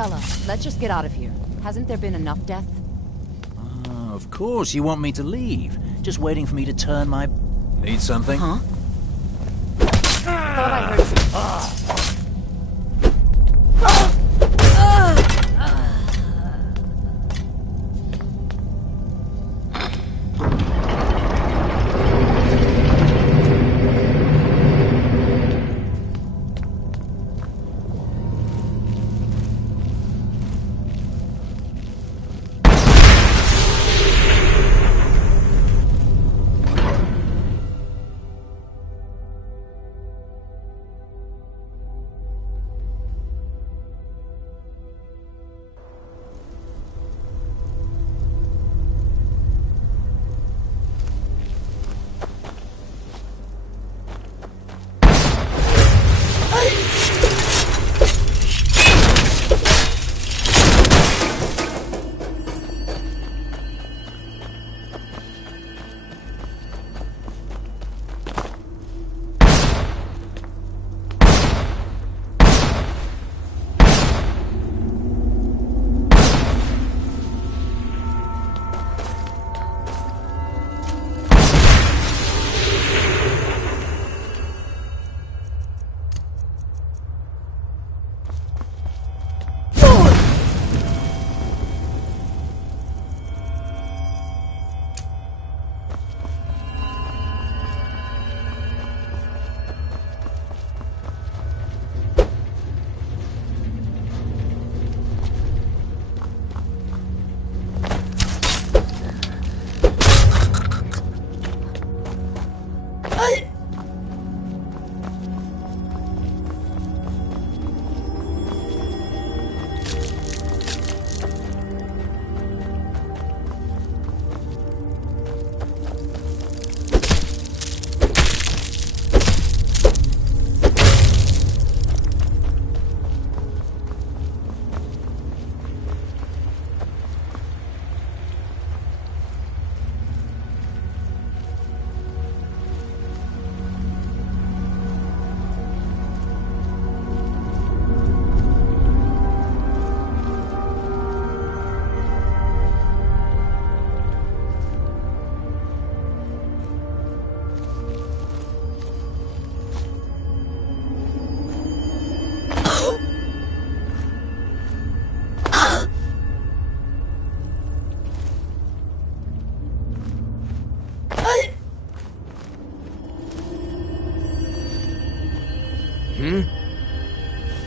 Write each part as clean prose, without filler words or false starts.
Stella, let's just get out of here. Hasn't there been enough death? Oh, of course, you want me to leave. Just waiting for me to turn my... Need something? Huh? Thought I heard something.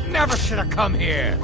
Never should have come here.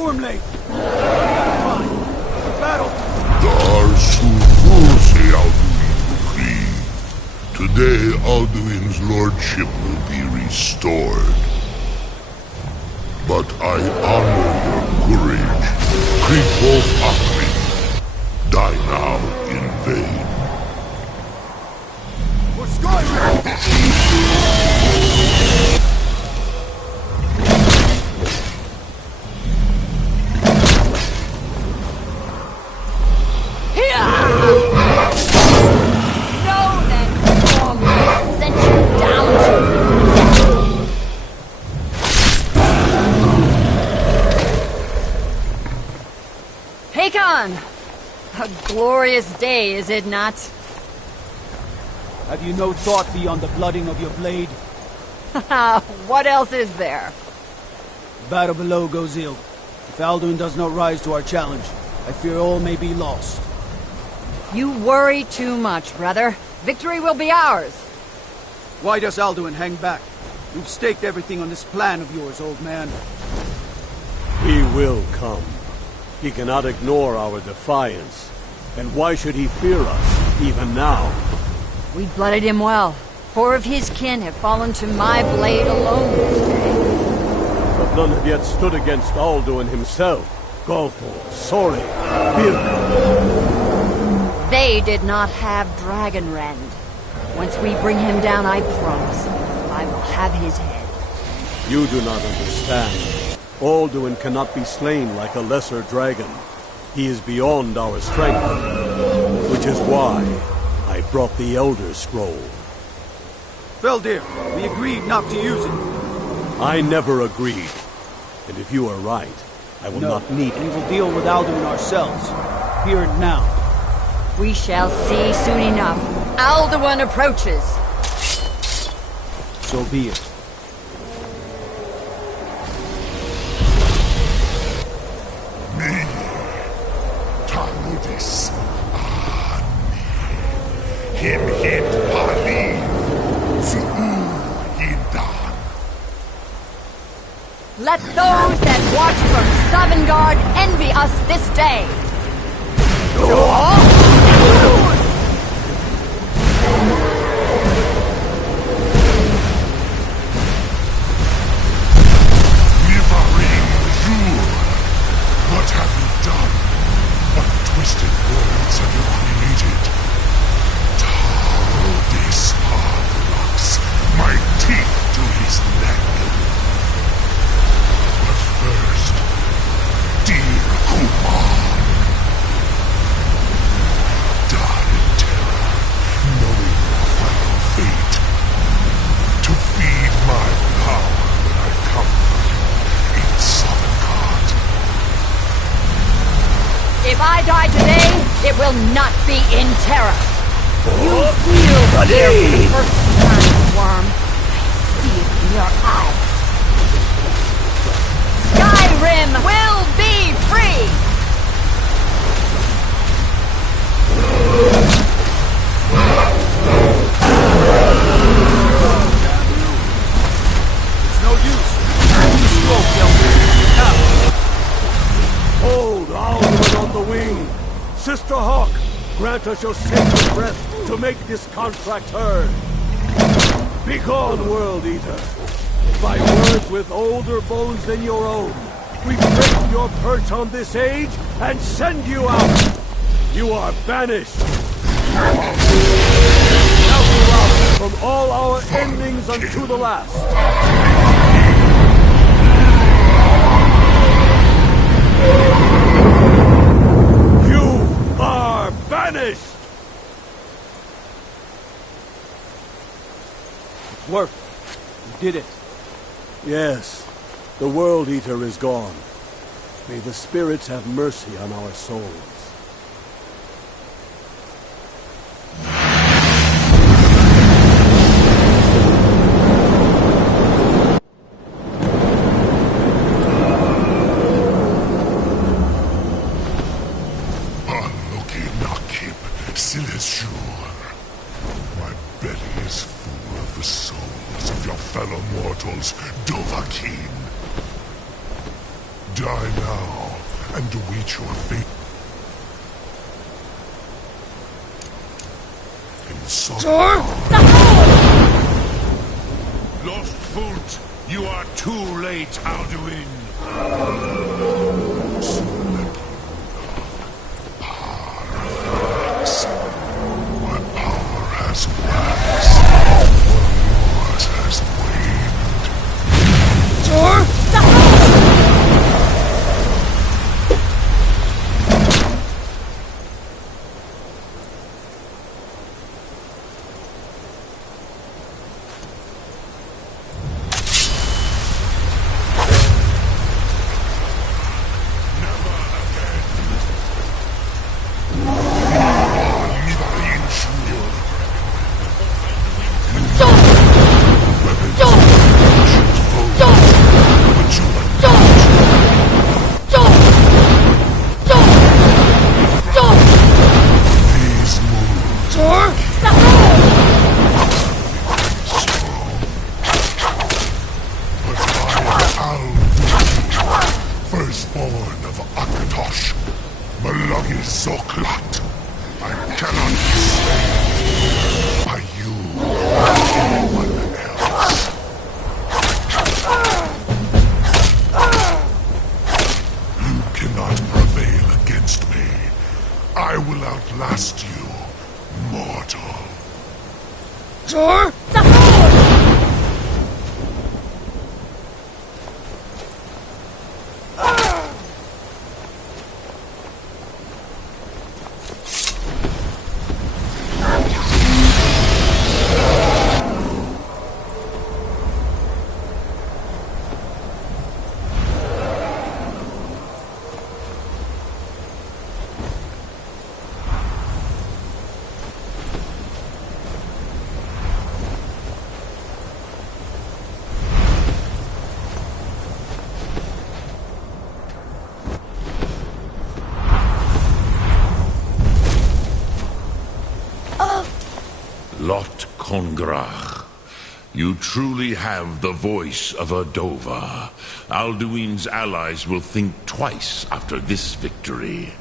Form late. Fine. Battle. Today, Alduin's lordship will be restored. But I honor your courage. Creep Wolf Akri. Die now in vain. For Skyrim! A glorious day, is it not? Have you no thought beyond the blooding of your blade? What else is there? The battle below goes ill. If Alduin does not rise to our challenge, I fear all may be lost. You worry too much, brother. Victory will be ours. Why does Alduin hang back? We've staked everything on this plan of yours, old man. He will come. He cannot ignore our defiance. And why should he fear us, even now? We blooded him well. 4 of his kin have fallen to my blade alone this day. But none have yet stood against Alduin himself. Golfo, Sori, Birka. They did not have Dragonrend. Once we bring him down, I promise, I will have his head. You do not understand. Alduin cannot be slain like a lesser dragon. He is beyond our strength, which is why I brought the Elder Scroll. Feldir, we agreed not to use it. I never agreed. And if you are right, I will not need we it. will deal with Alduin ourselves. Here and now. We shall see soon enough. Alduin approaches. So be it. Him hit Paliv. Hindan. Let those that watch from Savangard envy us this day. Nivarim Zur. What have you done? What twisted worlds have you created? This hard rocks my teeth to his neck. But first, dear Kumar, die in terror, knowing your final fate. To feed my power when I come for you in Sovngarde. If I die today, it will not be in terror. You feel fear for the first time, worm. I see it in your eyes. Skyrim will be free! It's no use. You spoke, Elder. Now. Hold Alduin on the wing! Sister Hawk, grant us your sacred breath to make this contract heard. Begone, World Eater. By words with older bones than your own, we break your perch on this age and send you out. You are banished. Now throughout, from all our endings unto the last. You are banished. It worked. You did it. Yes, the World Eater is gone. May the spirits have mercy on our souls. Unlucky Nakib, Silesur. My belly is full of the souls of your fellow mortals, Dovahkiin. Die now and await your fate. In sorrow. Lost Foot, you are too late, Alduin. My power has waxed, while yours has firstborn of Akatosh, Malagi Zoklat. I cannot be slain by you or anyone else. You cannot prevail against me. I will outlast you, mortal. Lot Kongrach, you truly have the voice of a Dova. Alduin's allies will think twice after this victory.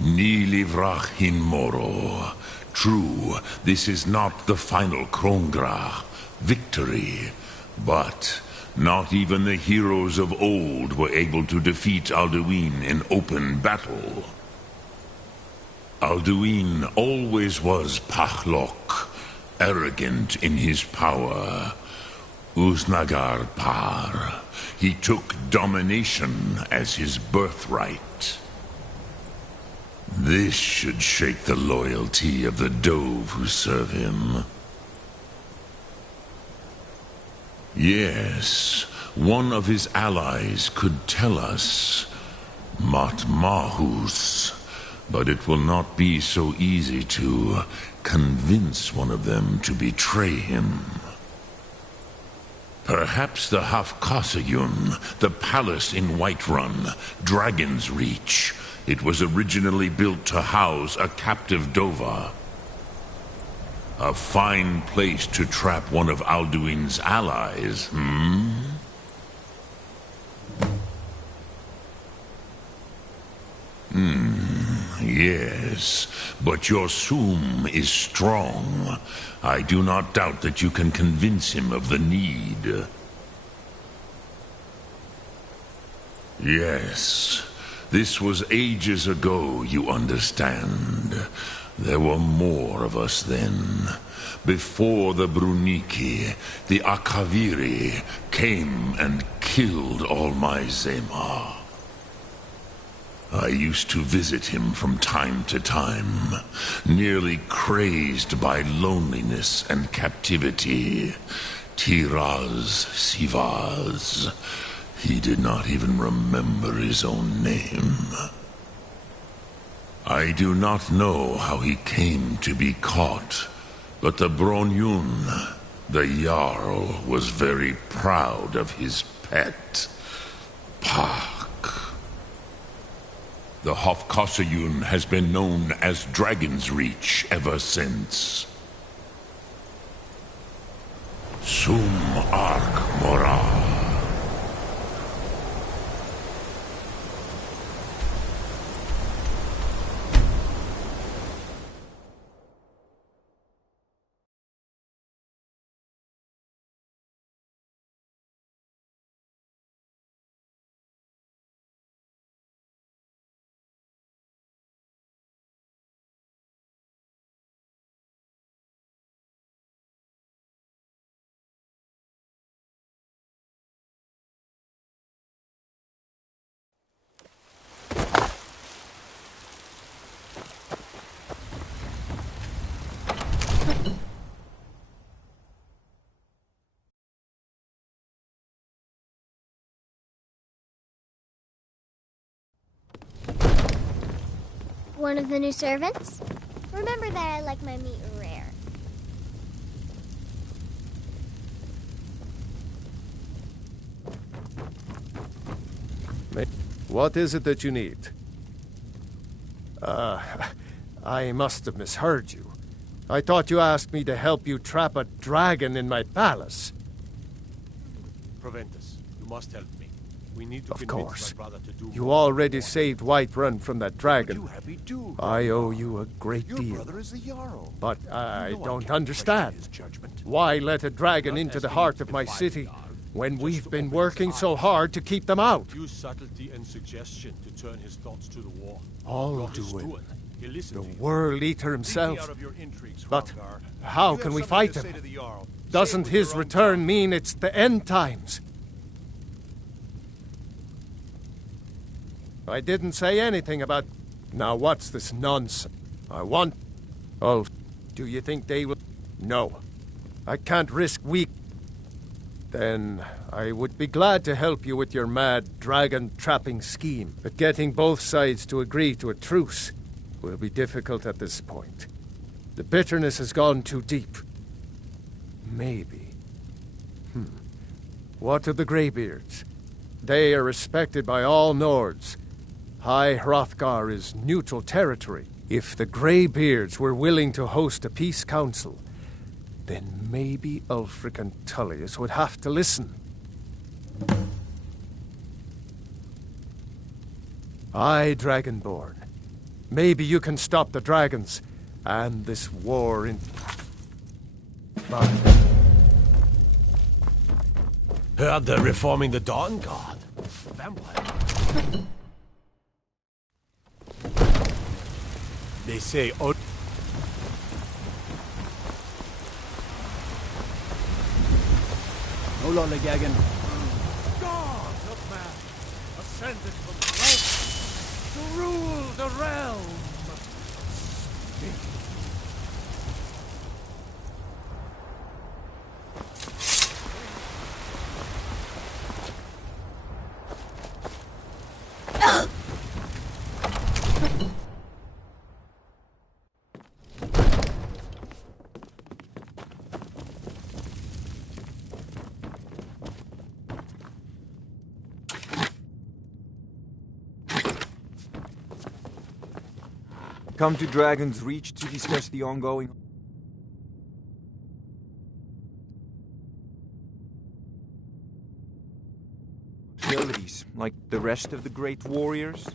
Ni livrach hin moro. True, this is not the final Kongrach victory, but not even the heroes of old were able to defeat Alduin in open battle. Alduin always was Pachlok, arrogant in his power. Uznagar Par. He took domination as his birthright. This should shake the loyalty of the Dove who serve him. Yes, one of his allies could tell us, Matmahus, but it will not be so easy to convince one of them to betray him. Perhaps the Hafkasayun, the palace in Whiterun, Dragon's Reach. It was originally built to house a captive Dova. A fine place to trap one of Alduin's allies, hmm? Yes, but your Sum is strong. I do not doubt that you can convince him of the need. Yes, this was ages ago, you understand. There were more of us then. Before the Bruniki, the Akaviri came and killed all my Zema. I used to visit him from time to time, nearly crazed by loneliness and captivity. Tiraz Sivaz. He did not even remember his own name. I do not know how he came to be caught, but the Bronyun, the Jarl, was very proud of his pet, Pak. The Hofkosayun has been known as Dragon's Reach ever since. Sum Arc Mora. One of the new servants? Remember that I like my meat rare. What is it that you need? I must have misheard you. I thought you asked me to help you trap a dragon in my palace. Proventus, you must help me. We need to Of convince course. my brother to do You what already we want. saved Whiterun from that dragon. You happy do. I owe you a great Your deal. brother is the Jarl. But You I know don't can't question understand. his judgment. Why let a dragon Not into the asking heart you of to my defy city the Jarl, when just we've to been open working his so eyes. hard to keep them out? Use subtlety and suggestion to turn his thoughts to the war. I'll You're his do it. steward. He'll listen The to you. World Eater Leave me himself. out of your intrigues, But Hrothgar. how You can have we something fight to say him? to the Jarl. Say it Doesn't with his your own return tongue. mean it's the end times? I didn't say anything about... Now what's this nonsense? I want... Oh, do you think they will... No. I can't risk weak... Then I would be glad to help you with your mad dragon-trapping scheme. But getting both sides to agree to a truce will be difficult at this point. The bitterness has gone too deep. Maybe. What of the Greybeards? They are respected by all Nords. High Hrothgar is neutral territory. If the Greybeards were willing to host a peace council, then maybe Ulfric and Tullius would have to listen. Aye, Dragonborn. Maybe you can stop the dragons and this war in... But Heard they're reforming the Dawn Guard. Vampire. They say... No lollygagging. God of man, ascended from below to rule the realm. Come to Dragon's Reach to discuss the ongoing... abilities, like the rest of the great warriors.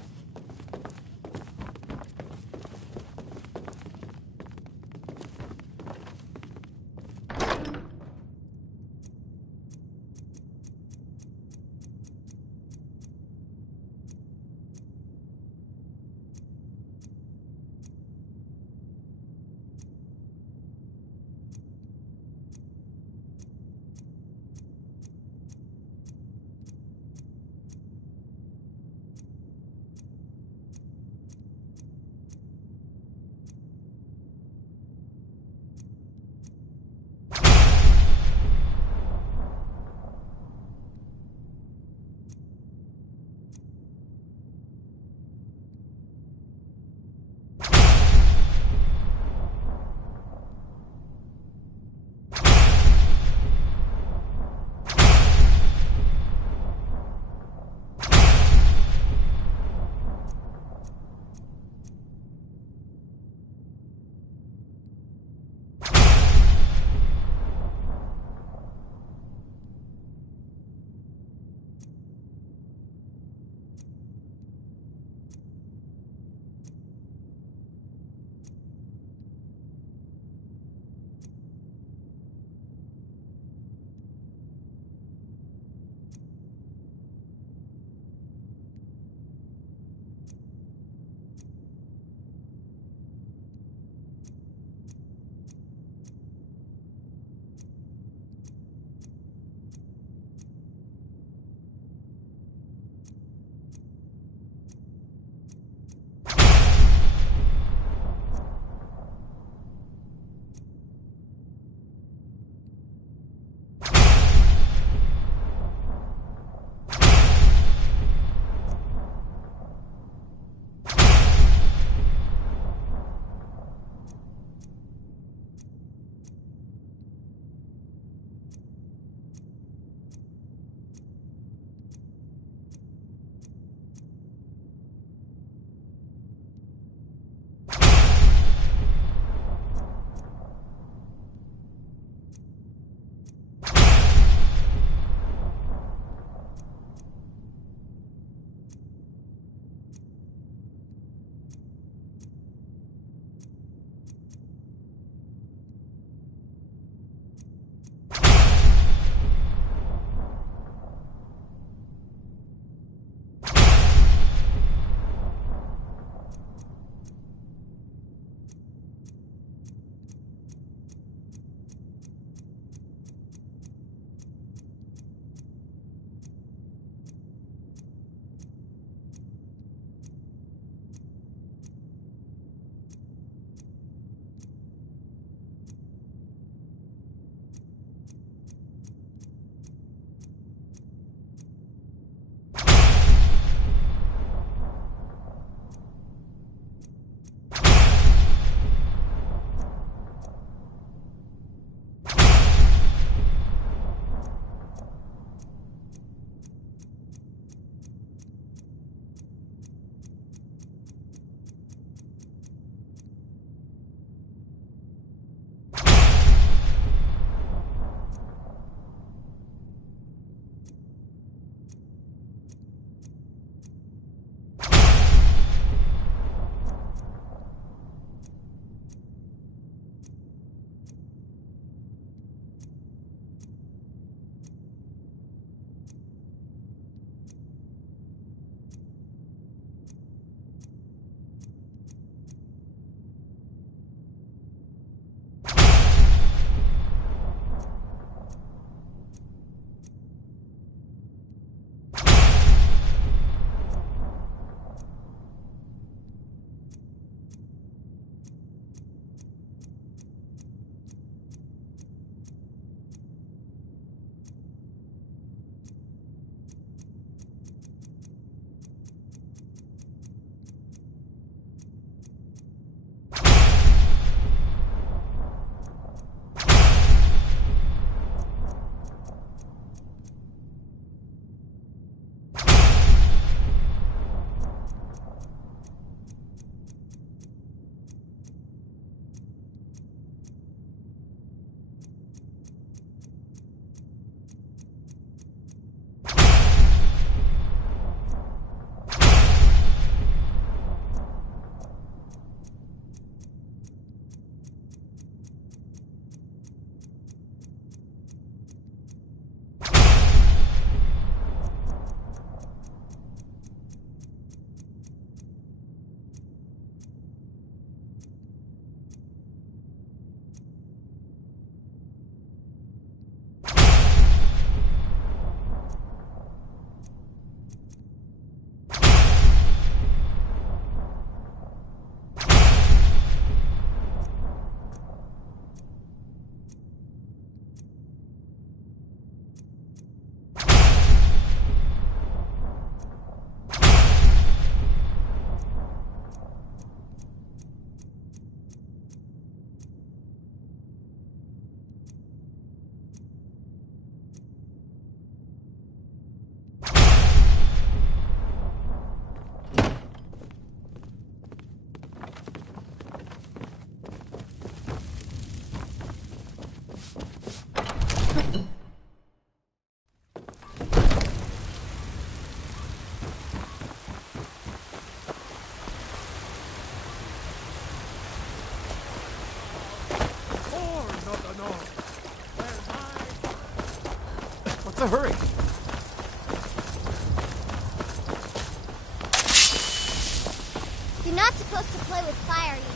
the hurry? You're not supposed to play with fire, you know.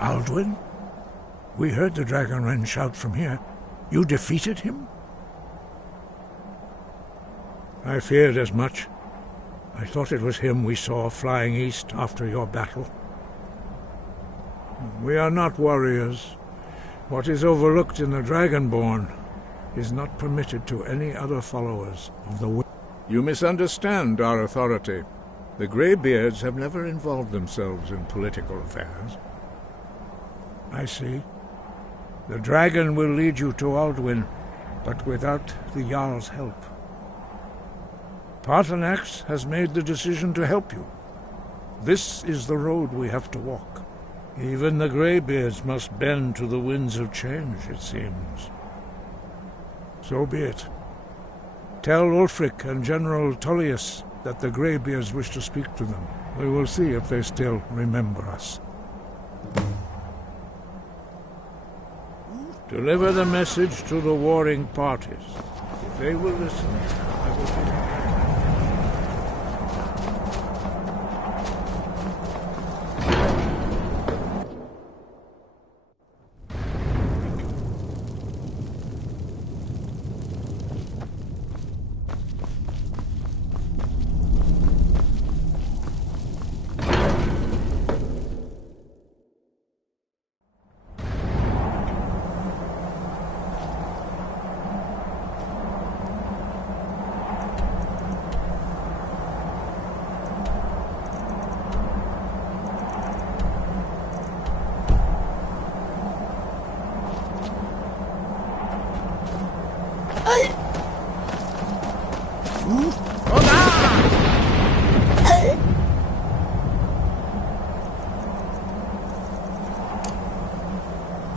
Alduin? We heard the Dragonren shout from here. You defeated him? I feared as much. I thought it was him we saw flying east after your battle. We are not warriors. What is overlooked in the Dragonborn is not permitted to any other followers of the Wind. You misunderstand our authority. The Greybeards have never involved themselves in political affairs. I see. The dragon will lead you to Alduin, but without the Jarl's help. Paarthurnax has made the decision to help you. This is the road we have to walk. Even the Greybeards must bend to the winds of change, it seems. So be it. Tell Ulfric and General Tullius that the Greybeards wish to speak to them. We will see if they still remember us. Deliver the message to the warring parties. If they will listen, I will be...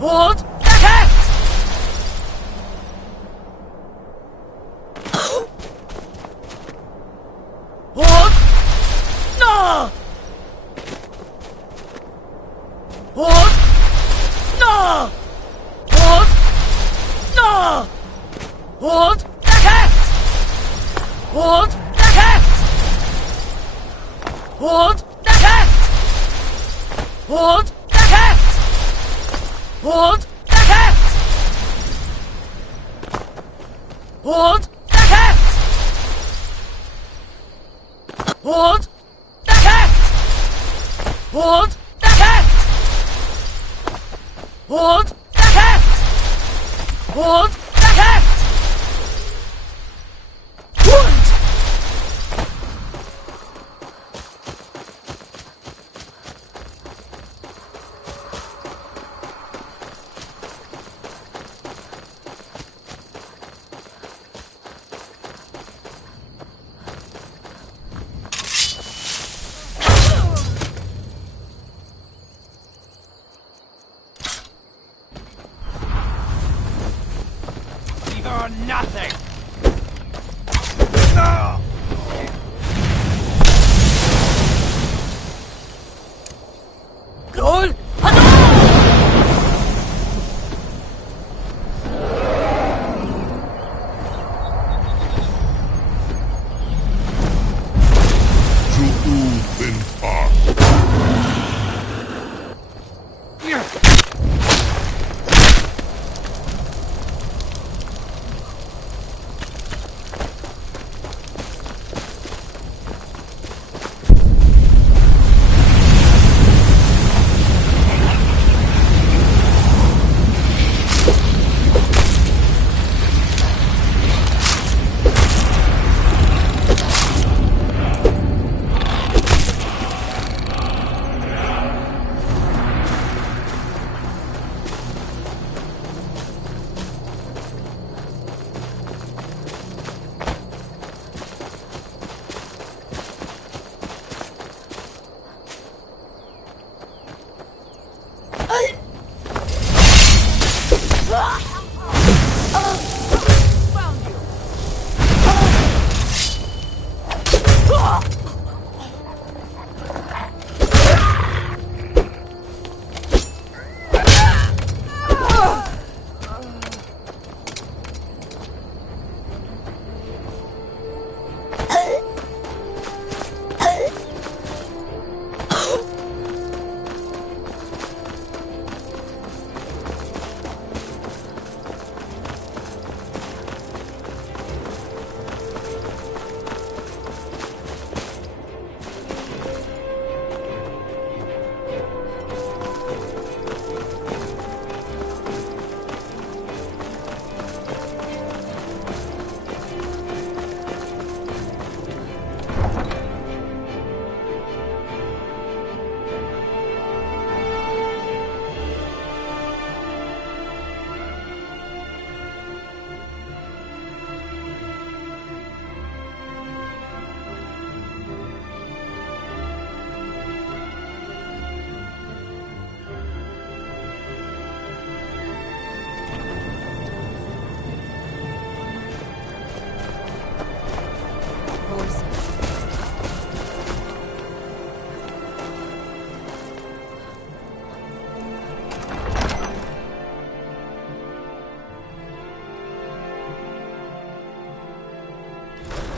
Hold fast! Hold Hold the text! Hold the text! Hold the text! Hold the text! Hold the text! Hold the text! Hold the text! Hold the text! Hold! Or nothing! Goal!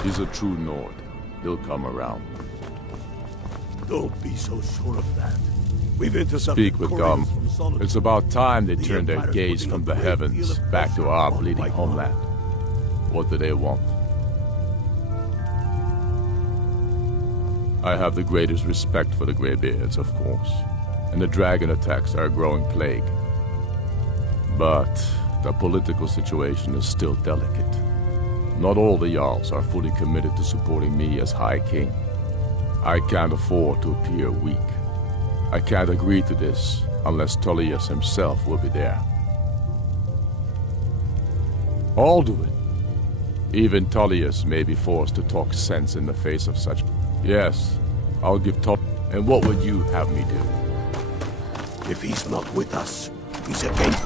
He's a true Nord. He'll come around. Don't be so sure of that. We've intercepted Speak with couriers Gum. from Solomon. It's about time they The turned their Empire's gaze putting from a the great heavens deal of back to pressure our on bleeding my homeland. What do they want? I have the greatest respect for the Greybeards, of course, and the dragon attacks are a growing plague. But the political situation is still delicate. Not all the Jarls are fully committed to supporting me as High King. I can't afford to appear weak. I can't agree to this unless Tullius himself will be there. I'll do it. Even Tullius may be forced to talk sense in the face of such. Yes, I'll give Tullius. And what would you have me do? If he's not with us, he's against.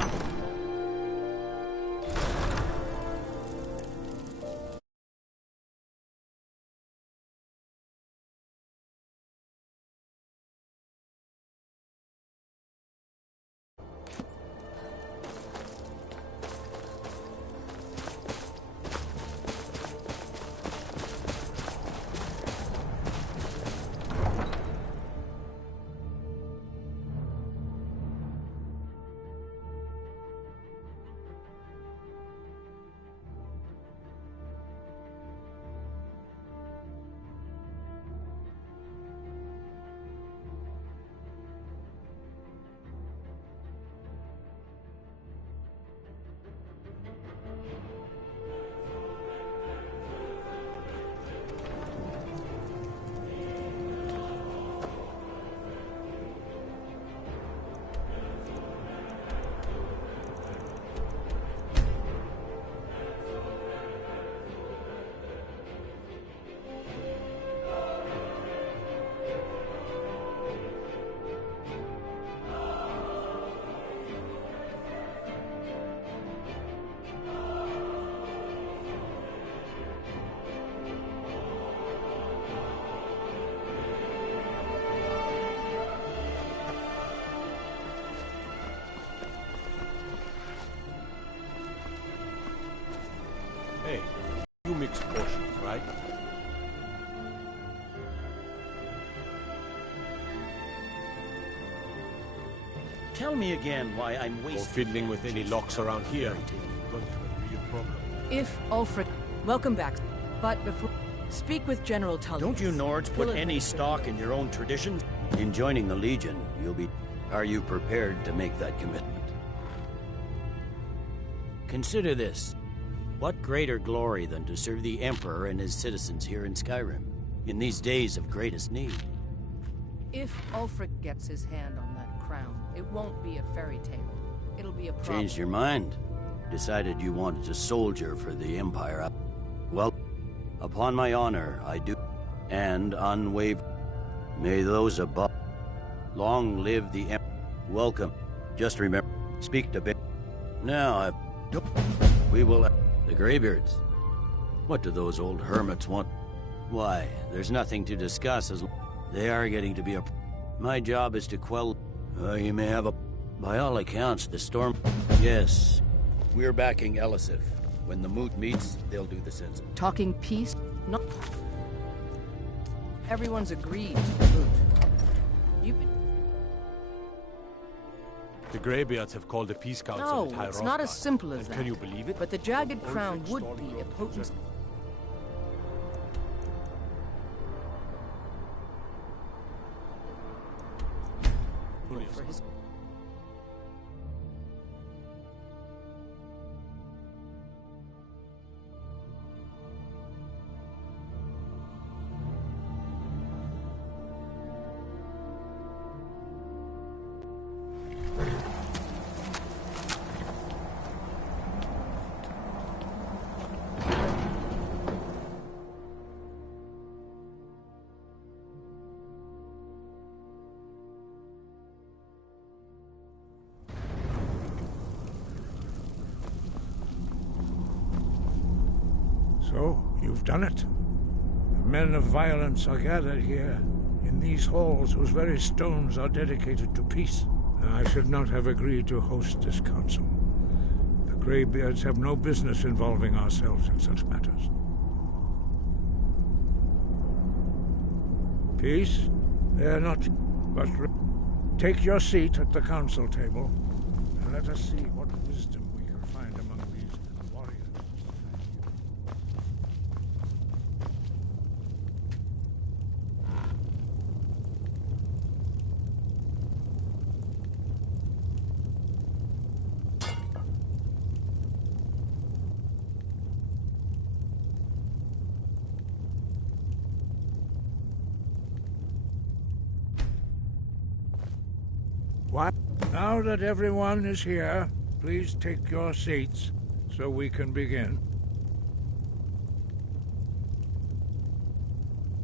mixed portions, right? Tell me again why I'm wasting... Or fiddling with any locks around here. Going to have a real problem. If Ulfric... Welcome back. But before... Speak with General Tullius. Don't you Nords put any stock in your own traditions? In joining the Legion, you'll be... Are you prepared to make that commitment? Consider this. What greater glory than to serve the Emperor and his citizens here in Skyrim, in these days of greatest need? If Ulfric gets his hand on that crown, it won't be a fairy tale. It'll be a problem. Changed your mind? Decided you wanted to soldier for the Empire? Well, upon my honor, I do. And unwavered. May those above long live the Emperor. Welcome. Just remember, speak to Ben. Now, we will... The Greybeards. What do those old hermits want? Why, there's nothing to discuss as they are getting to be a... My job is to quell... you may have a... By all accounts, the storm... Yes, we're backing Elisif. When the moot meets, they'll do the sensing. Talking peace? No. Everyone's agreed to the moot. You've been... The Greybeards have called a peace council at No, High it's not as Rothbard. simple as And that. can you believe it? But the Jagged Ulfric Crown would storming be a around potent... For his... So, you've done it. The men of violence are gathered here, in these halls whose very stones are dedicated to peace. I should not have agreed to host this council. The Greybeards have no business involving ourselves in such matters. Peace? They're not... But take your seat at the council table, and let us see what wisdom we can find among these warriors. What? Now that everyone is here, please take your seats so we can begin.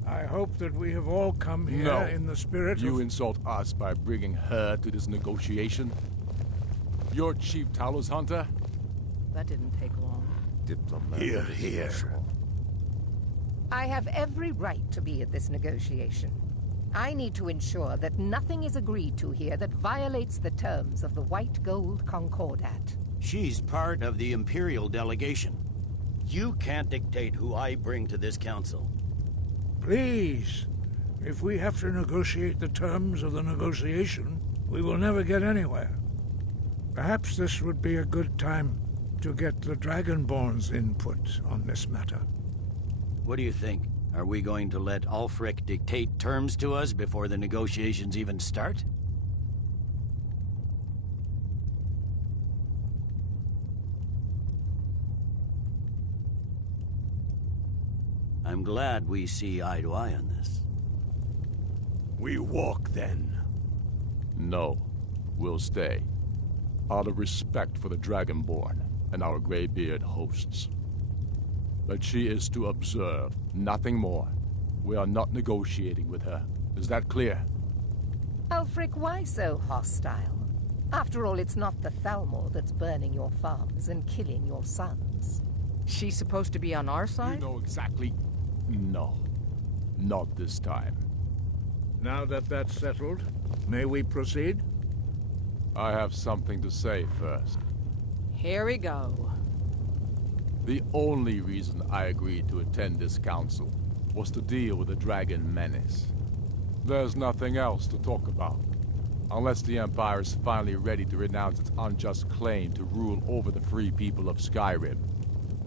I hope that we have all come here No. in the spirit You of... insult us by bringing her to this negotiation? You're Chief Talos Hunter? That didn't take long. Here, here. I have every right to be at this negotiation. I need to ensure that nothing is agreed to here that violates the terms of the White Gold Concordat. She's part of the Imperial delegation. You can't dictate who I bring to this council. Please, if we have to negotiate the terms of the negotiation, we will never get anywhere. Perhaps this would be a good time to get the Dragonborn's input on this matter. What do you think? Are we going to let Ulfric dictate terms to us before the negotiations even start? I'm glad we see eye to eye on this. We walk, then. No. We'll stay. Out of respect for the Dragonborn and our Greybeard hosts. But she is to observe, nothing more. We are not negotiating with her. Is that clear? Ulfric, why so hostile? After all, it's not the Thalmor that's burning your farms and killing your sons. She's supposed to be on our side? You know exactly... No. Not this time. Now that that's settled, may we proceed? I have something to say first. Here we go. The only reason I agreed to attend this council was to deal with the dragon menace. There's nothing else to talk about. Unless the Empire is finally ready to renounce its unjust claim to rule over the free people of Skyrim.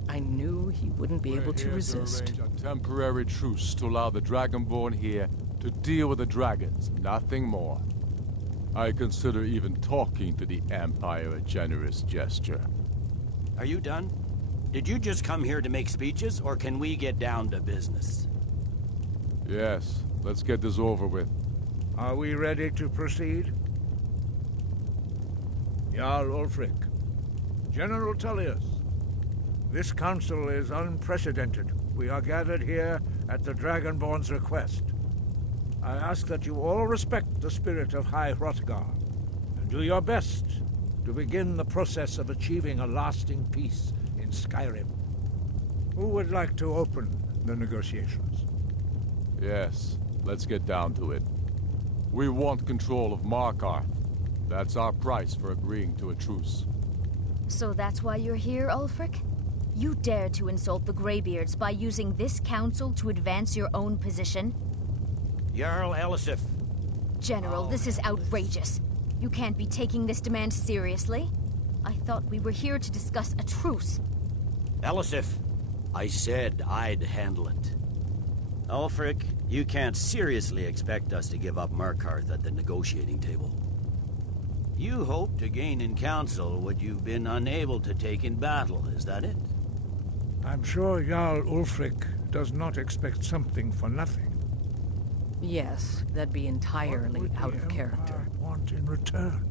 I knew he wouldn't be able to resist. To arrange a temporary truce to allow the Dragonborn here to deal with the dragons, nothing more. I consider even talking to the Empire a generous gesture. Are you done? Did you just come here to make speeches, or can we get down to business? Yes, let's get this over with. Are we ready to proceed? Jarl Ulfric, General Tullius, this council is unprecedented. We are gathered here at the Dragonborn's request. I ask that you all respect the spirit of High Hrothgar, and do your best to begin the process of achieving a lasting peace in Skyrim. Who would like to open the negotiations? Yes, let's get down to it. We want control of Markarth. That's our price for agreeing to a truce. So that's why you're here, Ulfric? You dare to insult the Greybeards by using this council to advance your own position? Jarl Elisif. General, this is outrageous. You can't be taking this demand seriously. I thought we were here to discuss a truce. Elisif, I said I'd handle it. Ulfric, you can't seriously expect us to give up Markarth at the negotiating table. You hope to gain in council what you've been unable to take in battle, is that it? I'm sure Jarl Ulfric does not expect something for nothing. Yes, that'd be entirely out of character. Want in return?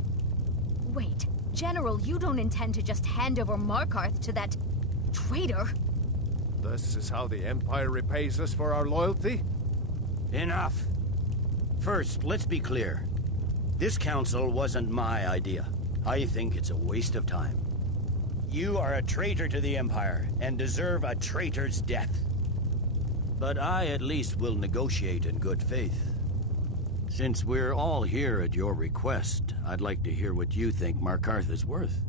Wait, General, you don't intend to just hand over Markarth to that traitor? This is how the Empire repays us for our loyalty? Enough. First, let's be clear. This council wasn't my idea. I think it's a waste of time. You are a traitor to the Empire and deserve a traitor's death. But I at least will negotiate in good faith. Since we're all here at your request, I'd like to hear what you think Markarth is worth.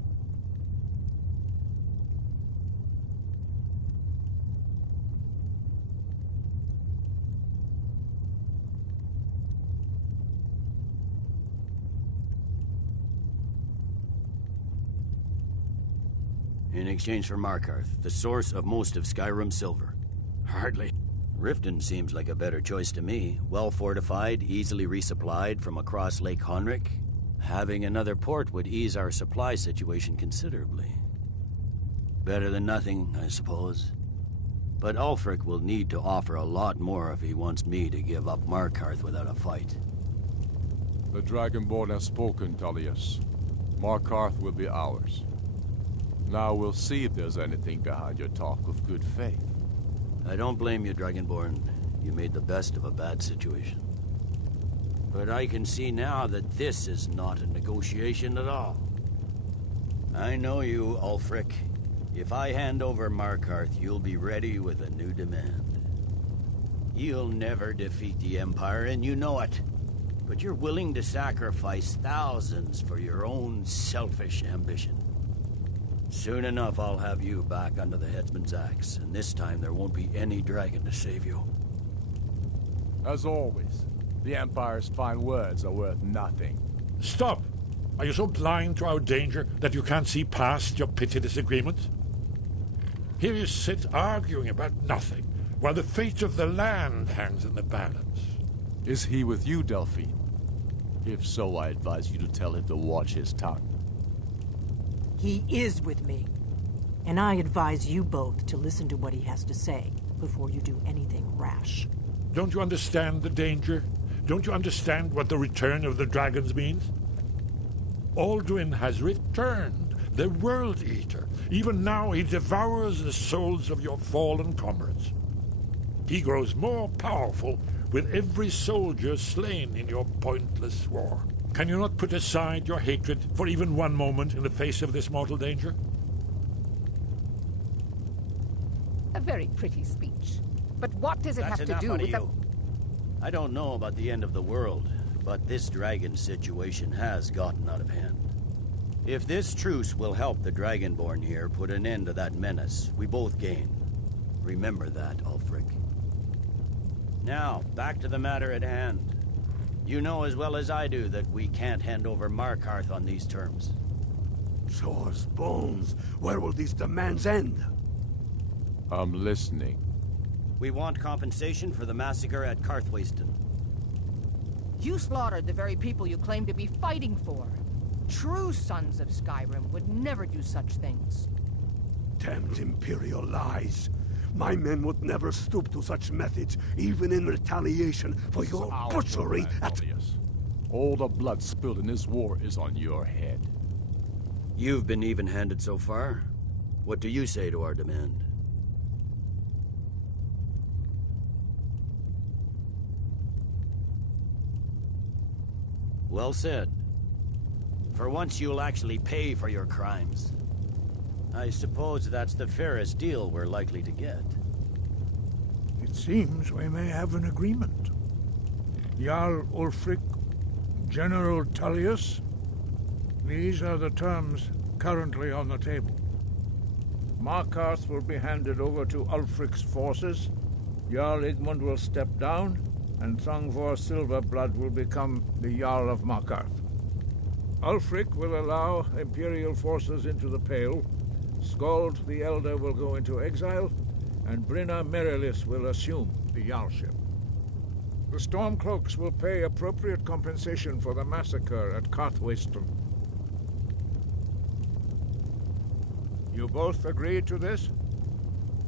In exchange for Markarth, the source of most of Skyrim's silver. Hardly. Riften seems like a better choice to me. Well fortified, easily resupplied from across Lake Honric. Having another port would ease our supply situation considerably. Better than nothing, I suppose. But Ulfric will need to offer a lot more if he wants me to give up Markarth without a fight. The Dragonborn has spoken, Tullius. Markarth will be ours. Now we'll see if there's anything behind your talk of good faith. I don't blame you, Dragonborn. You made the best of a bad situation. But I can see now that this is not a negotiation at all. I know you, Ulfric. If I hand over Markarth, you'll be ready with a new demand. You'll never defeat the Empire, and you know it. But you're willing to sacrifice thousands for your own selfish ambition. Soon enough, I'll have you back under the headsman's axe, and this time there won't be any dragon to save you. As always, the Empire's fine words are worth nothing. Stop! Are you so blind to our danger that you can't see past your petty disagreements? Here you sit arguing about nothing, while the fate of the land hangs in the balance. Is he with you, Delphine? If so, I advise you to tell him to watch his tongue. He is with me, and I advise you both to listen to what he has to say before you do anything rash. Don't you understand the danger? Don't you understand what the return of the dragons means? Alduin has returned, the World Eater. Even now he devours the souls of your fallen comrades. He grows more powerful with every soldier slain in your pointless war. Can you not put aside your hatred for even one moment in the face of this mortal danger? A very pretty speech. But what does it have to do with you. I don't know about the end of the world, but this dragon situation has gotten out of hand. If this truce will help the Dragonborn here put an end to that menace, we both gain. Remember that, Ulfric. Now, back to the matter at hand. You know as well as I do that we can't hand over Markarth on these terms. Shores, bones, where will these demands end? I'm listening. We want compensation for the massacre at Karthwasten. You slaughtered the very people you claim to be fighting for. True sons of Skyrim would never do such things. Damned Imperial lies. My men would never stoop to such methods, even in retaliation for your butchery at... All the blood spilled in this war is on your head. You've been even-handed so far. What do you say to our demand? Well said. For once you'll actually pay for your crimes. I suppose that's the fairest deal we're likely to get. It seems we may have an agreement. Jarl Ulfric, General Tullius, these are the terms currently on the table. Markarth will be handed over to Ulfric's forces, Jarl Igmund will step down, and Thongvor Silverblood will become the Jarl of Markarth. Ulfric will allow Imperial forces into the Pale, Skald the Elder will go into exile, and Brinna Merilis will assume the Jarlship. The Stormcloaks will pay appropriate compensation for the massacre at Karthwasten. You both agree to this?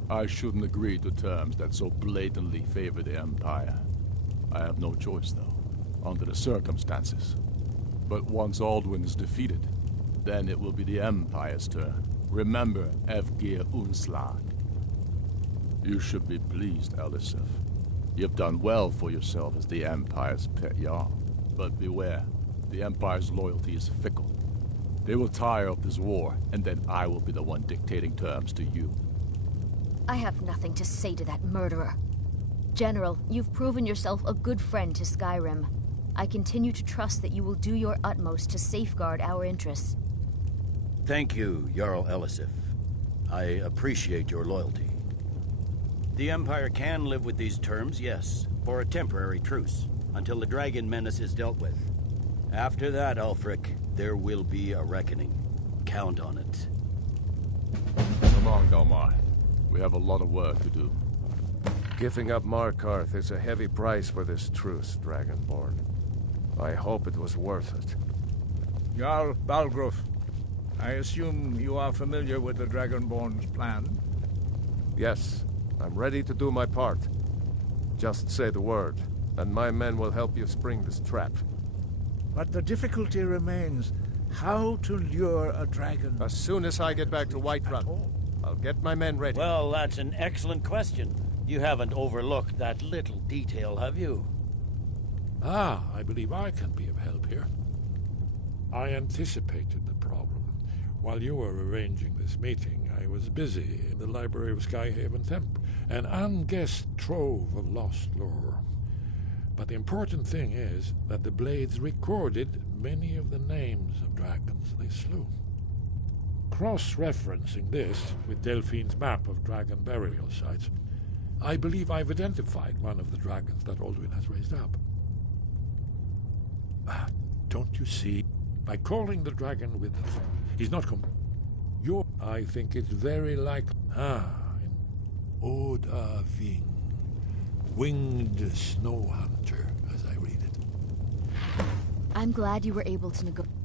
I shouldn't agree to terms that so blatantly favor the Empire. I have no choice, though, under the circumstances. But once Alduin is defeated, then it will be the Empire's turn. Remember Evgir Unslag. You should be pleased, Elisif. You've done well for yourself as the Empire's pet Jarl. But beware, the Empire's loyalty is fickle. They will tire of this war, and then I will be the one dictating terms to you. I have nothing to say to that murderer. General, you've proven yourself a good friend to Skyrim. I continue to trust that you will do your utmost to safeguard our interests. Thank you, Jarl Elisif. I appreciate your loyalty. The Empire can live with these terms, yes, for a temporary truce, until the dragon menace is dealt with. After that, Ulfric, there will be a reckoning. Count on it. Come on, Galmar. We have a lot of work to do. Giving up Markarth is a heavy price for this truce, Dragonborn. I hope it was worth it. Jarl Balgruuf, I assume you are familiar with the Dragonborn's plan? Yes, I'm ready to do my part. Just say the word, and my men will help you spring this trap. But the difficulty remains how to lure a dragon. As soon as I get back to Whiterun, I'll get my men ready. Well, that's an excellent question. You haven't overlooked that little detail, have you? Ah, I believe I can be of help here. I anticipated the problem. While you were arranging this meeting, I was busy in the library of Skyhaven Temp, an unguessed trove of lost lore. But the important thing is that the Blades recorded many of the names of dragons they slew. Cross-referencing this with Delphine's map of dragon burial sites, I believe I've identified one of the dragons that Alduin has raised up. Don't you see? By calling the dragon with us, he's not I think it's very likely. In Oda Ving, winged snow hunter, as I read it. I'm glad you were able to negotiate.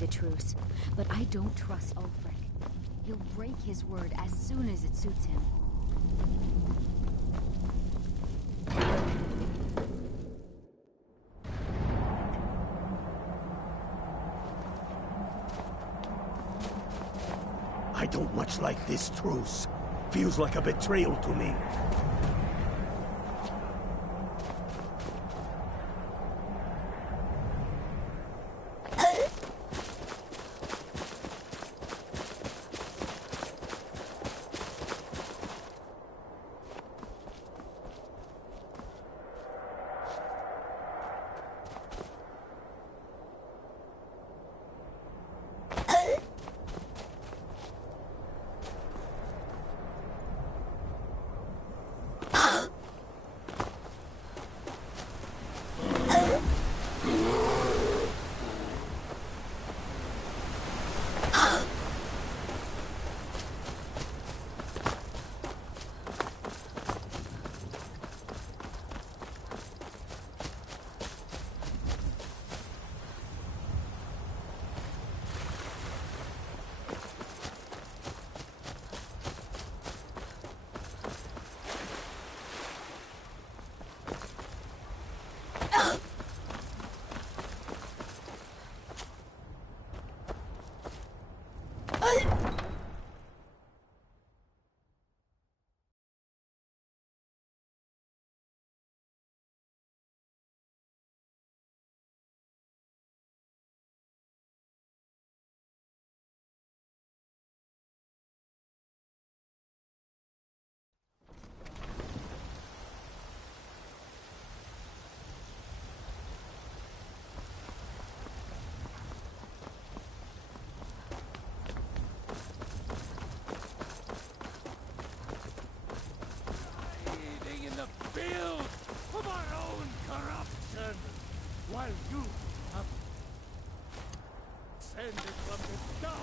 A truce, but I don't trust Ulfric. He'll break his word as soon as it suits him. I don't much like this truce. Feels like a betrayal to me. while you have descended from the stars.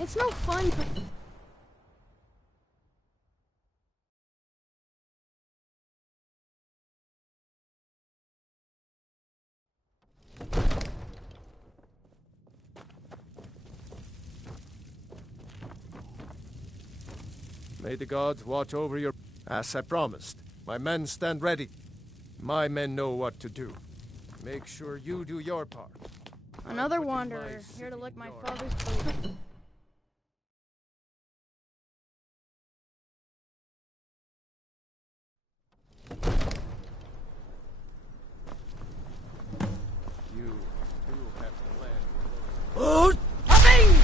It's no fun, but... May the gods watch over your... As I promised, my men stand ready. My men know what to do. Make sure you do your part. Another wanderer, here to lick my father's boot. You do have to land. Oh! Coming!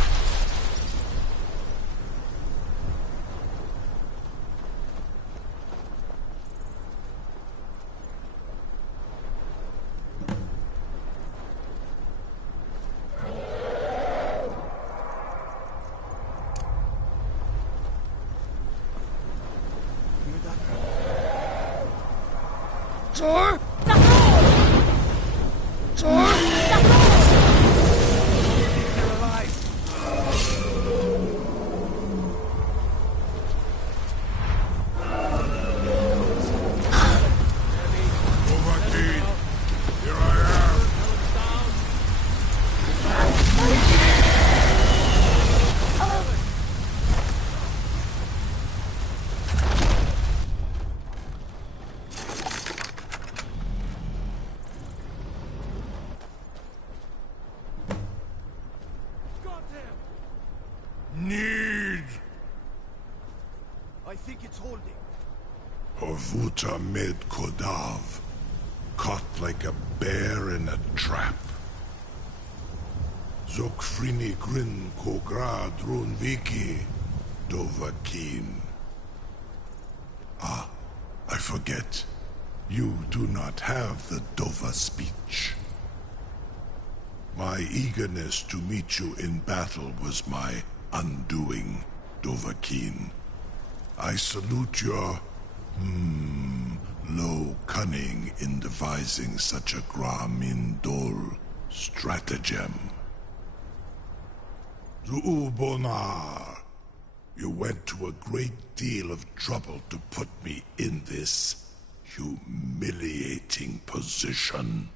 Sir? Need I think it's holding. Horvuta med Kodav, caught like a bear in a trap. Zokfrini grin kogra drunviki dovakin. Ah, I forget. You do not have the Dova speech. My eagerness to meet you in battle was my undoing, Dovahkiin. I salute your, low cunning in devising such a Gramindol stratagem. Zuubonar, you went to a great deal of trouble to put me in this humiliating position.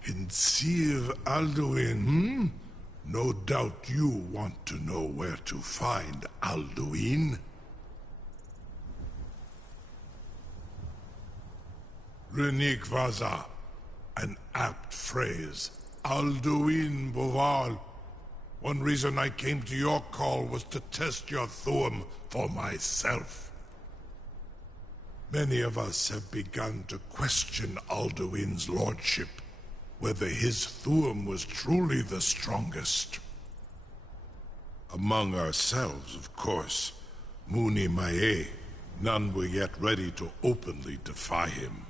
Hinsir Alduin, No doubt you want to know where to find Alduin. Renik Vaza, an apt phrase. Alduin Boval. One reason I came to your call was to test your Thuum for myself. Many of us have begun to question Alduin's lordship, whether his Thuum was truly the strongest. Among ourselves, of course, Muni Mae, none were yet ready to openly defy him.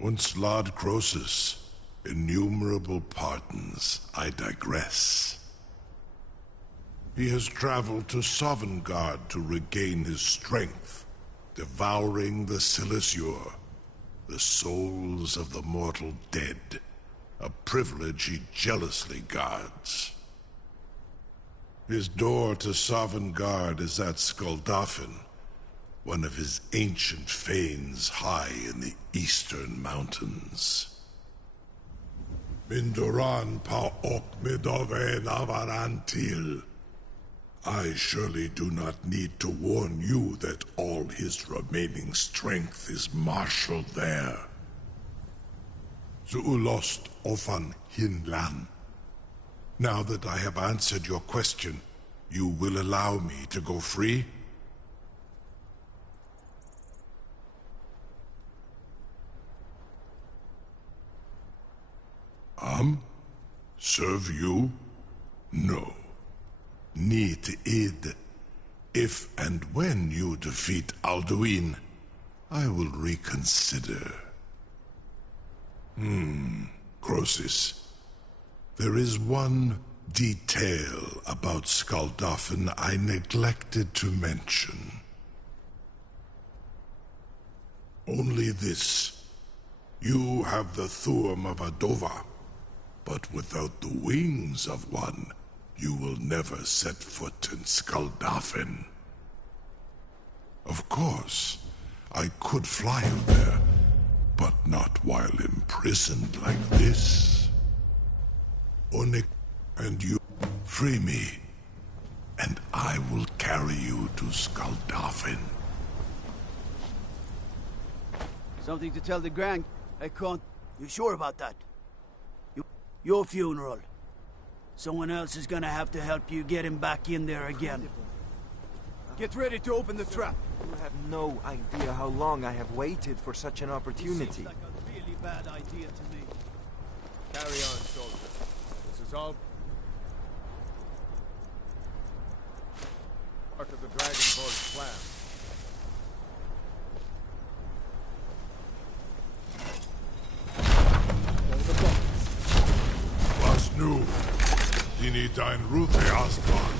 Unslad Croesus, innumerable pardons, I digress. He has traveled to Sovngarde to regain his strength, devouring the Silesur, the souls of the mortal dead, a privilege he jealously guards. His door to Sovngarde is at Skuldafn, one of his ancient fanes high in the eastern mountains. Mindoran pa ok midove navarantil. I surely do not need to warn you that all his remaining strength is marshaled there. Zuulost ofan hinlan. Now that I have answered your question, you will allow me to go free? come? Serve you? No. Need id. If and when you defeat Alduin, I will reconsider. Croesus. There is one detail about Skaldafn I neglected to mention. Only this. You have the Thuum of Adova, but without the wings of one, you will never set foot in Skaldafn. Of course, I could fly you there, but not while imprisoned like this. Onik and you free me, and I will carry you to Skaldafn. Something to tell the Grand? I can't... You sure about that? Your funeral. Someone else is gonna have to help you get him back in there again. Get ready to open the trap. You have no idea how long I have waited for such an opportunity. Seems like a really bad idea to me. Carry on, soldier. This is all part of the Dragonborn's plan. Was nu? Dini dein Ruthe Astman.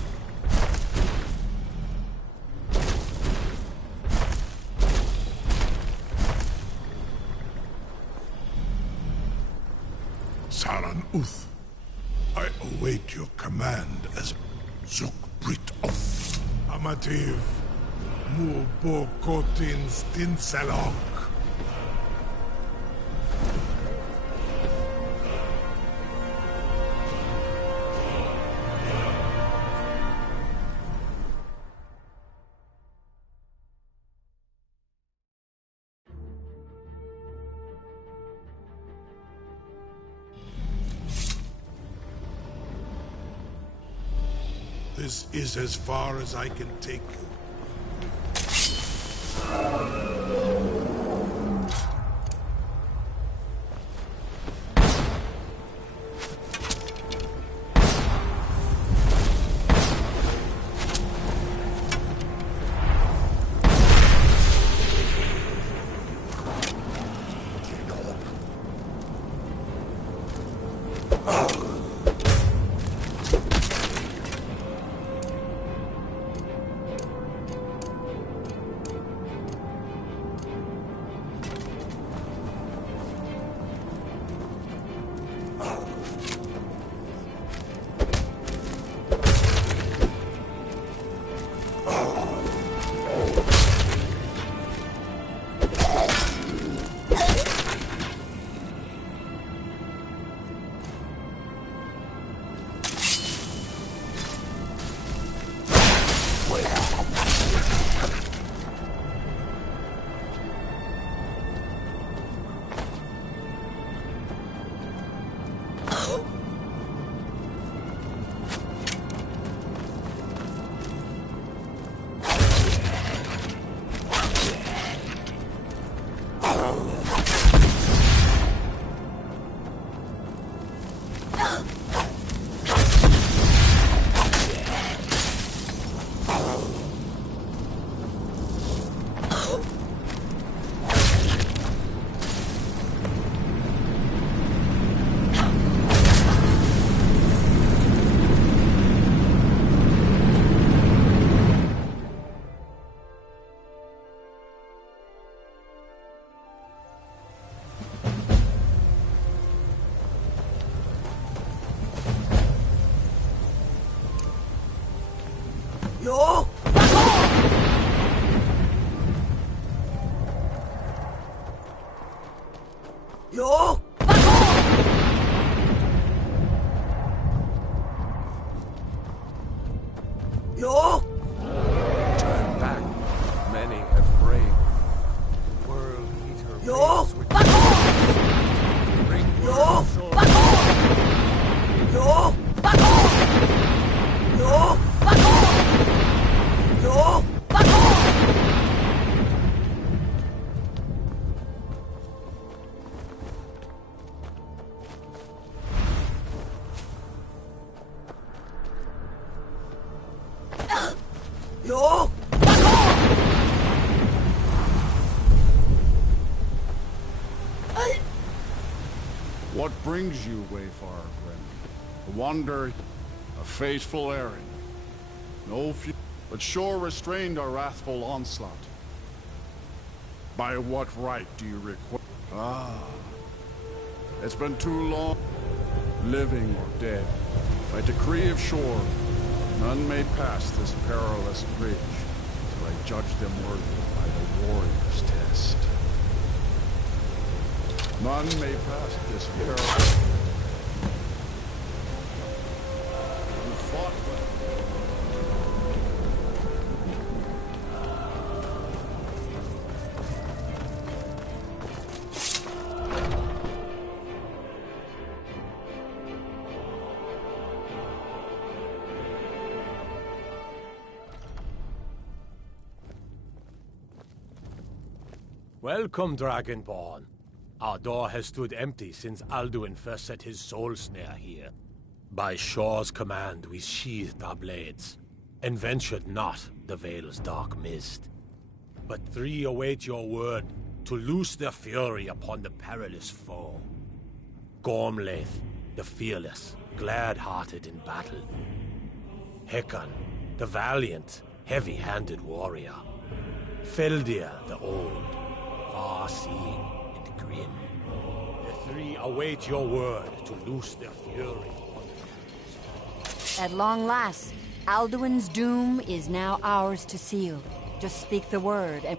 Saran Uth, I await your command as Zuk Brit of Amativ Mubo Kotin Stinselok. This is as far as I can take you. Yo! Yo! Yo! Turn back. Many have prayed. World Eater Yo! reigns with Bring Yo! Yo! Yo! Yo! What brings you, Wayfarer Grim? A wander, a fateful errand. No few, but sure restrained our wrathful onslaught. By what right do you require? Ah, it's been too long, living or dead. By decree of shore, none may pass this perilous bridge till I judge them worthy by the warrior's test. None may pass this perilous. You fought well. Welcome, Dragonborn. Our door has stood empty since Alduin first set his soul snare here. By Shor's command, we sheathed our blades, and ventured not the Vale's dark mist. But three await your word to loose their fury upon the perilous foe. Gormlaith, the fearless, glad-hearted in battle. Hekon, the valiant, heavy-handed warrior. Feldir, the old, far-seeing and grim. The three await your word to loose their fury. At long last, Alduin's doom is now ours to seal. Just speak the word and...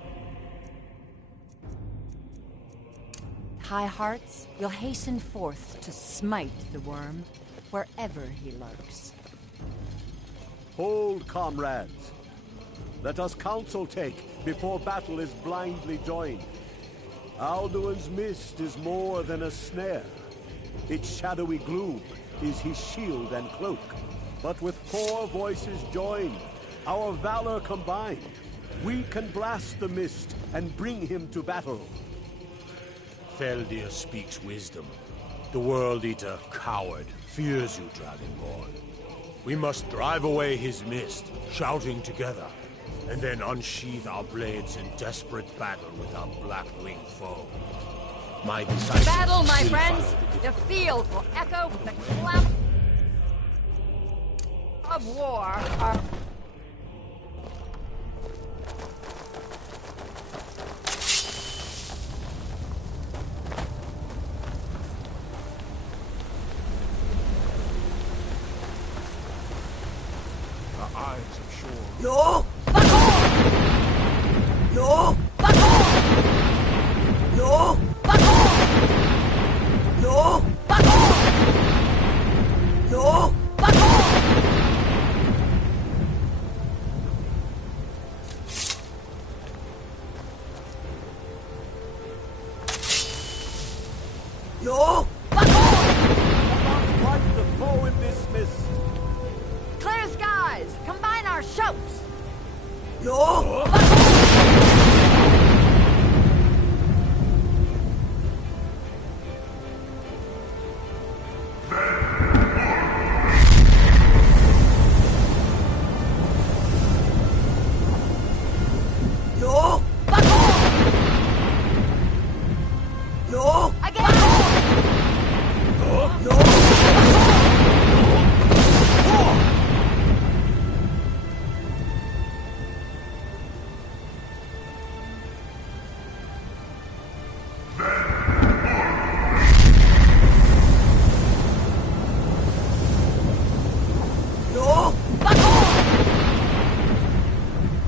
High hearts, you'll hasten forth to smite the worm wherever he lurks. Hold, comrades. Let us counsel take before battle is blindly joined. Alduin's mist is more than a snare. Its shadowy gloom is his shield and cloak. But with 4 voices joined, our valor combined, we can blast the mist and bring him to battle. Feldir speaks wisdom. The World Eater, coward, fears you, Dragonborn. We must drive away his mist, shouting together, and then unsheath our blades in desperate battle with our black-winged foe. My disciples Battle, my will friends! follow The field will echo with the clamor of war. The eyes of shore. No! No! No! No! No! No! Fight the foe in this mist. Clear skies! Combine our shouts! No! No! No! Again! No! No!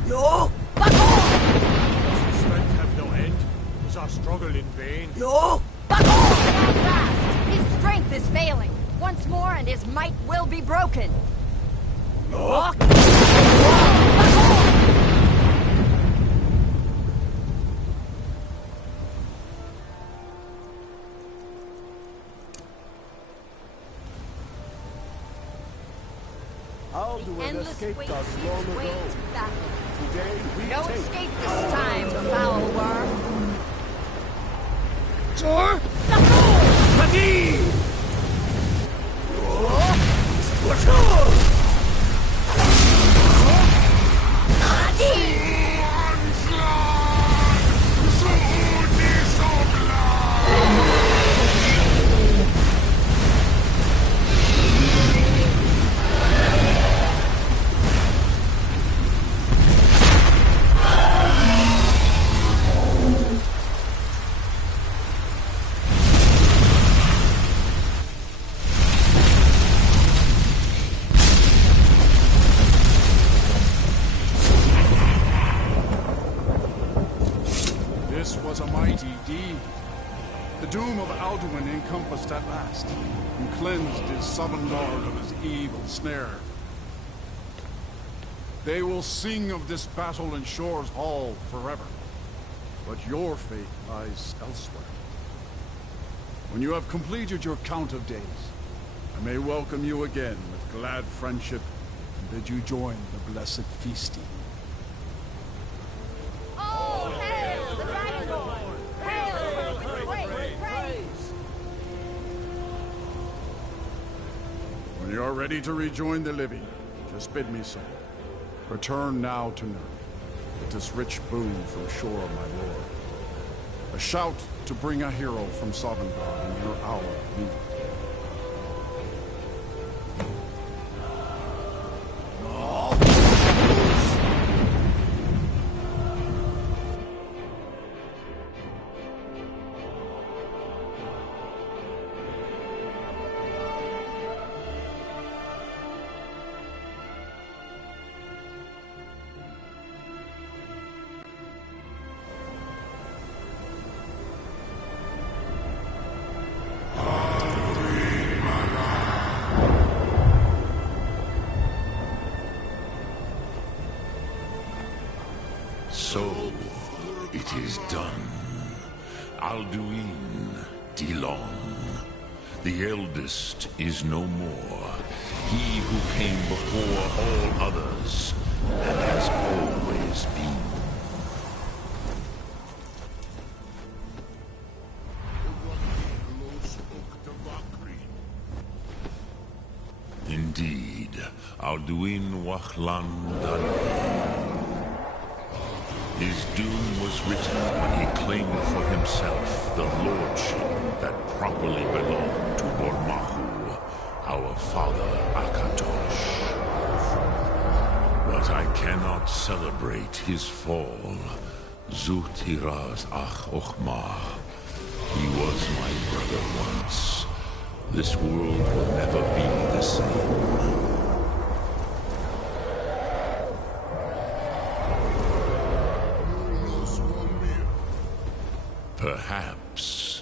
No! Does the strength have no end? Is our struggle in vain? No! Stand fast! His strength is failing. Once more and his might will be broken. No! Alduin Endless escaped wait us long gives way ago. to battle. Today we No take... escape this time, foul worm. Sure? doom of Alduin encompassed at last, and cleansed his Sovngarde of his evil snare. They will sing of this battle in Shore's Hall forever, but your fate lies elsewhere. When you have completed your count of days, I may welcome you again with glad friendship and bid you join the blessed feasting. Oh, hail the Dragonborn! Hail with great praise! When you are ready to rejoin the living, just bid me so. Return now to Nurk, with this rich boon from Shore, my lord. A shout to bring a hero from Sovngarde in your hour of need. So, it is done. Alduin Dilong, the eldest, is no more. He who came before all others, and has always been. Indeed, Alduin Wachlan Dane. His doom was written when he claimed for himself the lordship that properly belonged to Bormahu, our father Akatosh. But I cannot celebrate his fall. Zutiraz Ach Ochma. He was my brother once. This world will never be the same. Perhaps.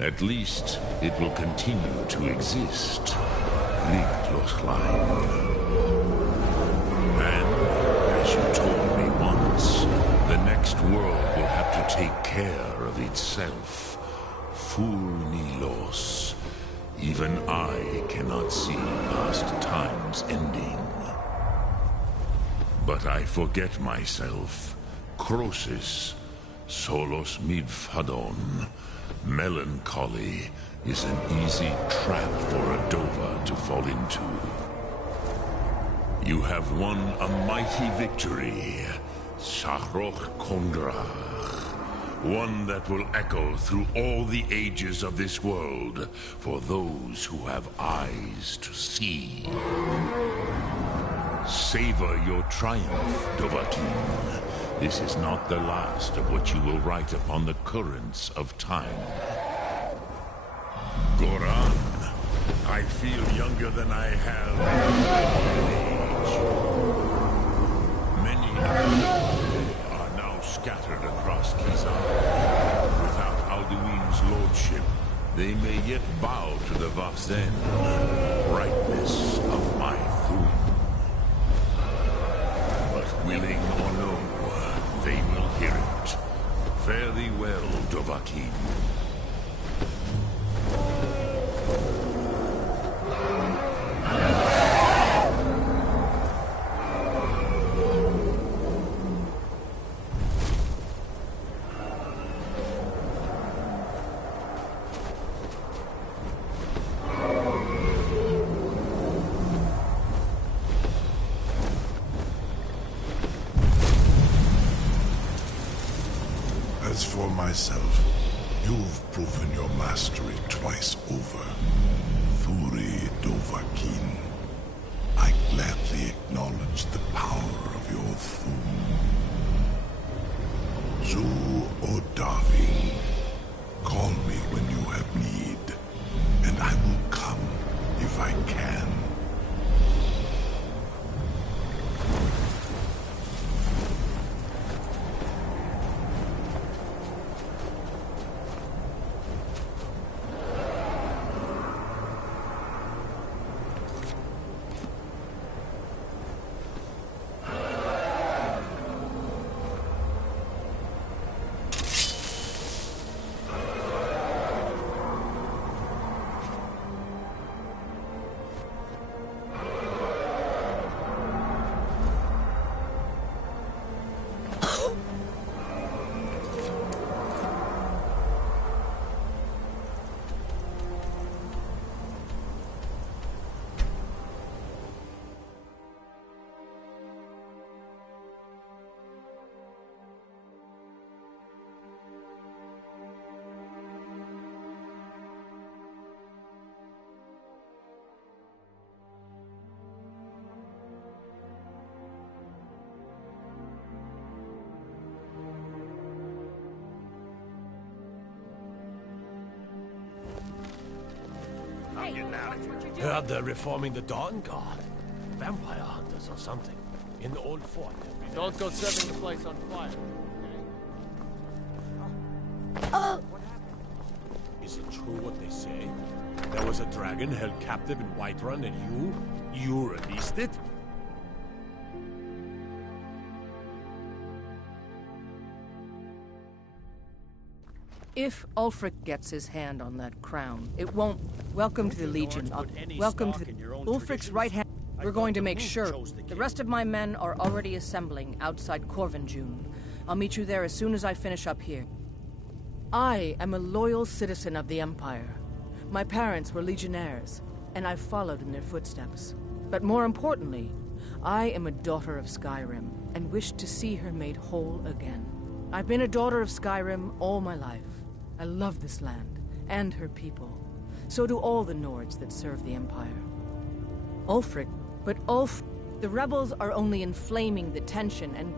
At least, it will continue to exist. Richtlochlein. And, as you told me once, the next world will have to take care of itself. Fulnilos. Even I cannot see past time's ending. But I forget myself. Crosis. Solos midfadon. Melancholy is an easy trap for a Dova to fall into. You have won a mighty victory, Shahroch Kondrach. One that will echo through all the ages of this world for those who have eyes to see. Savor your triumph, Dovahkiin. This is not the last of what you will write upon the currents of time. Goran, I feel younger than I have in age. Many are now scattered across Kizar. Without Alduin's lordship, they may yet bow to the Vaxen, brightness of my Thum. But willing or no, they will hear it. Fare thee well, Dovahkiin. As for myself, you've proven your mastery twice over. Thuri Dovahkiin, I gladly acknowledge the power of your Thum. Zu Odaving, call me when you have need, and I will come if I can. Heard they're reforming the Dawn Guard. Vampire hunters or something. In the old fort. Don't go setting the place on fire. Is it true what they say? There was a dragon held captive in Whiterun and you released it? If Ulfric gets his hand on that crown, it won't... Welcome to the Legion. Welcome to the... Ulfric's right hand... We're going to make sure. The rest of my men are already assembling outside Corvinjune. I'll meet you there as soon as I finish up here. I am a loyal citizen of the Empire. My parents were legionnaires, and I've followed in their footsteps. But more importantly, I am a daughter of Skyrim, and wish to see her made whole again. I've been a daughter of Skyrim all my life. I love this land, and her people. So do all the Nords that serve the Empire. Ulfric, the rebels are only inflaming the tension and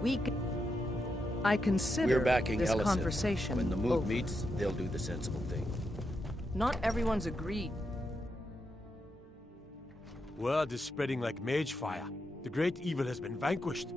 I consider We're backing this Ellison. conversation When the mood over. meets, they'll do the sensible thing. Not everyone's agreed. Word is spreading like mage fire. The great evil has been vanquished.